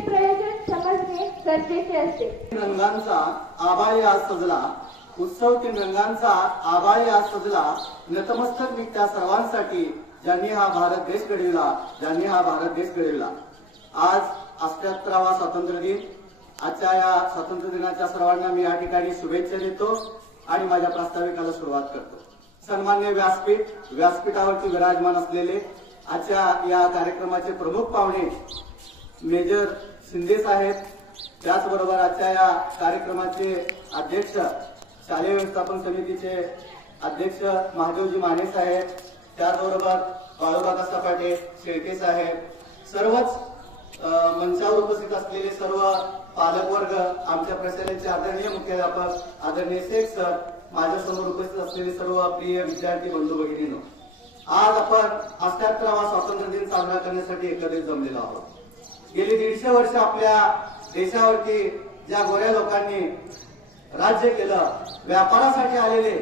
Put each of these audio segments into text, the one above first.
प्रयोजन समजणे गरजेचे असते। रंगांचा आभाळी आज सजला, उत्सव तीन रंगांचा आभाळी आज सजला, नतमस्तक मी त्या सर्वांसाठी ज्यांनी हा भारत देश घडविला, ज्यांनी हा भारत देश घडविला। आज 78वा स्वातंत्र्य दिन। आजच्या या स्वातंत्र्य दिनाच्या सर्वांना मी या ठिकाणी शुभेच्छा देतो आणि माझ्या प्रास्ताविकाला सुरुवात करतो। सन्मान्य व्यासपीठावरती विराजमान असलेले आजच्या या कार्यक्रमाचे प्रमुख पाहुणे मेजर शिंदे साहेब, त्याचबरोबर आजच्या या कार्यक्रमाचे अध्यक्ष, शालेय व्यवस्थापन समितीचे अध्यक्ष महादेवजी माने साहेब, त्याचबरोबर बाळूकाका सपाटे शेळके साहेब, सर्वच मंचावर उपस्थित असलेले सर्व पालकवर्ग, आमच्या प्रशालेचे आदरणीय मुख्याध्यापक आदरणीय शेख सर, माझ्यासमोर उपस्थित असलेले सर्व प्रिय विद्यार्थी बंधू भगिनींनो, आज आपण 78वा स्वातंत्र्य दिन साजरा करण्यासाठी एकत्रित जमलेलो आहोत। गेली 150 वर्ष आपल्या देशावरती ज्या गोऱ्या लोकांनी राज्य केलं, व्यापारासाठी आलेले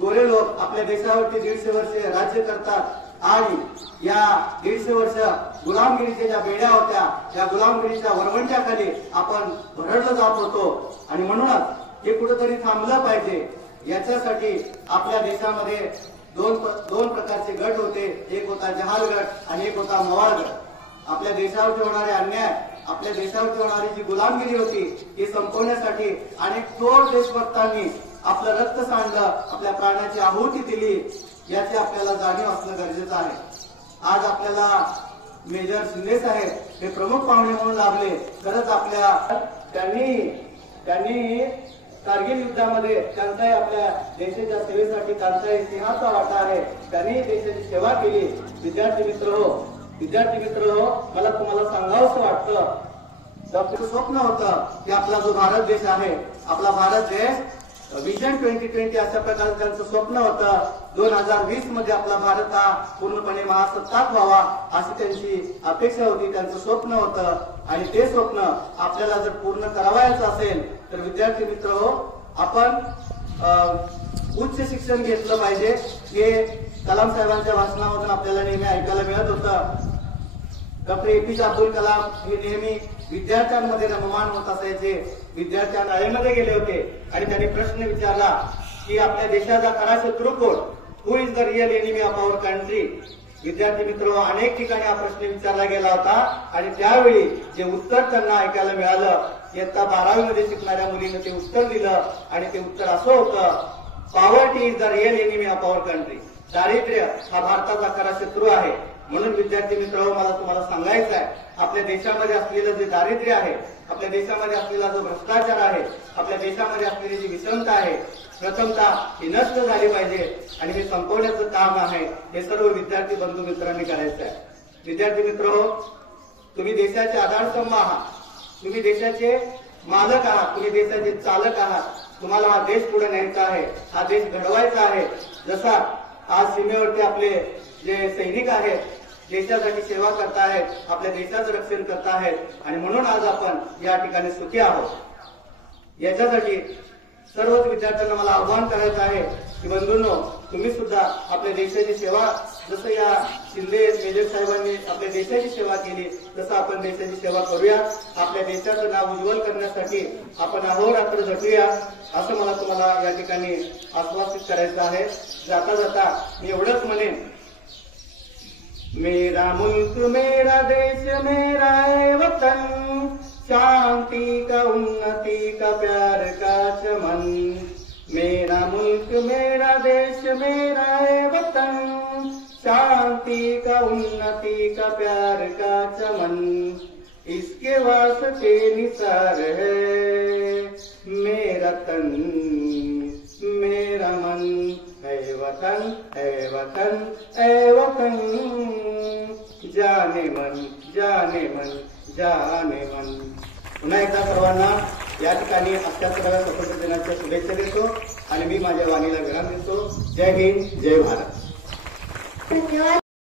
गोरे लोक आपल्या देशावरती 150 वर्षे राज्य करतात आणि या 150 वर्ष गुलामगिरीच्या ज्या बेड्या होत्या, त्या गुलामगिरीच्या वरवंट्याखाली आपण भरडलं जात होतो आणि म्हणूनच हे कुठेतरी थांबलं पाहिजे। याच्यासाठी आपल्या देशामध्ये दोन प्रकारचे गट होते, एक होता जहाल गट आणि एक होता मवाळ गट। आपल्या देशावरती होणारे अन्याय, आपल्या देशावरती होणारी जी गुलामगिरी होती, ही संपवण्यासाठी अनेक थोर देशभक्तांनी आपलं रक्त सांडलं, आपल्या प्राणाची आहुती दिली, याची आपल्याला जाणीव असणं गरजेचं आहे। आज आपल्याला मेजर शिंदे साहेब हे प्रमुख पाहुणे म्हणून लाभले। खरंच त्यांनी कारगिल युद्धामध्ये त्यांचाही आपल्या देशाच्या सेवेसाठी त्यांचाही सिंहाचा वाटा आहे, त्यांनी देशाची सेवा केली। विद्यार्थी मित्र हो, मला तुम्हाला सांगावंसं वाटतं, आपलं स्वप्न होतं की आपला जो भारत देश आहे, आपला भारत देश विजन 2020 अशा प्रकारचं त्यांचं स्वप्न होतं। 2020 मध्ये आपला भारत हा पूर्णपणे महासत्ताक व्हावा अशी त्यांची अपेक्षा होती, त्यांचं स्वप्न होतं आणि ते स्वप्न आपल्याला जर पूर्ण करावायचं असेल तर विद्यार्थी मित्र हो, आपण उच्च शिक्षण घेतलं पाहिजे। हे कलाम साहेबांच्या भाषणामधून आपल्याला नेहमी ऐकायला मिळत होतं। डॉक्टर एपीजे अब्दुल कलाम हे नेहमी विद्यार्थ्यांमध्ये रममान होत असायचे। विद्यार्थ्यांना शाळेमध्ये गेले होते आणि त्यांनी प्रश्न विचारला की आपल्या देशाचा खरा शत्रू कोण, who is the real enemy of our country. विद्यार्थी मित्र, अनेक ठिकाणी हा प्रश्न विचारला गेला होता आणि त्यावेळी जे उत्तर त्यांना ऐकायला मिळालं, इयत्ता 12वी मध्ये शिकणाऱ्या मुलीने ते उत्तर दिलं आणि ते उत्तर असं होतं, poverty is the real enemy of our country. दारिद्र्य हा भारताचा खरा शत्रू आहे। म्हणून विद्यार्थी मित्र, मला तुम्हाला सांगायचं आहे, आपल्या देशामध्ये असलेलं जे दारिद्र्य आहे, आपल्या देशामध्ये असलेला जो भ्रष्टाचार आहे, आपल्या देशामध्ये असलेली जी विषमता आहे, प्रथमतः ही नष्ट झाली पाहिजे आणि हे संपवण्याचं काम आहे, हे सर्व विद्यार्थी बंधू मित्रांनी करायचं आहे। विद्यार्थी मित्र हो, तुम्ही देशाचे आधारस्तंभ आहात, तुम्ही देशाचे मालक आहात, तुम्ही देशाचे चालक आहात। तुम्हाला हा देश पुढे न्यायचा आहे, हा देश घडवायचा आहे। जसा आज सीमेवरती आपले जे सैनिक आहेत, देशासाठी सेवा करतायत, आपल्या देशाचं रक्षण करतायत आणि म्हणून आज आपण या ठिकाणी सुखी आहोत। याच्यासाठी सर्वच विद्यार्थ्यांना मला आवाहन करायचं आहे की बंधूंनो, तुम्ही सुद्धा आपल्या देशाची सेवा, जसं या शिंदे मेजर साहेबांनी आपल्या देशाची सेवा केली, तसं आपण देशाची सेवा करूया। आपल्या देशाचं नाव उज्ज्वल करण्यासाठी आपण अहोरात्र झटूया, असं मला तुम्हाला या ठिकाणी आश्वासित करायचं आहे। जाता जाता मी एवढंच म्हणेन, मेरा मुल्क मेरा देश मेरा है वतन, शांति का उन्नति का प्यार का चमन। मेरा मुल्क मेरा देश मेरा है वतन, शांति का उन्नति का प्यार का चमन। इसके वास्ते निसार है मेरा तन मेरा मन, है वतन है वतन है वतन, जाने मन जाने मन जाने मन। पुन्हा एकदा सर्वांना या ठिकाणी 78व्या स्वातंत्र्य दिनाच्या शुभेच्छा देतो आणि मी माझ्या वाणीला विराम देतो। जय हिंद, जय भारत। धन्यवाद।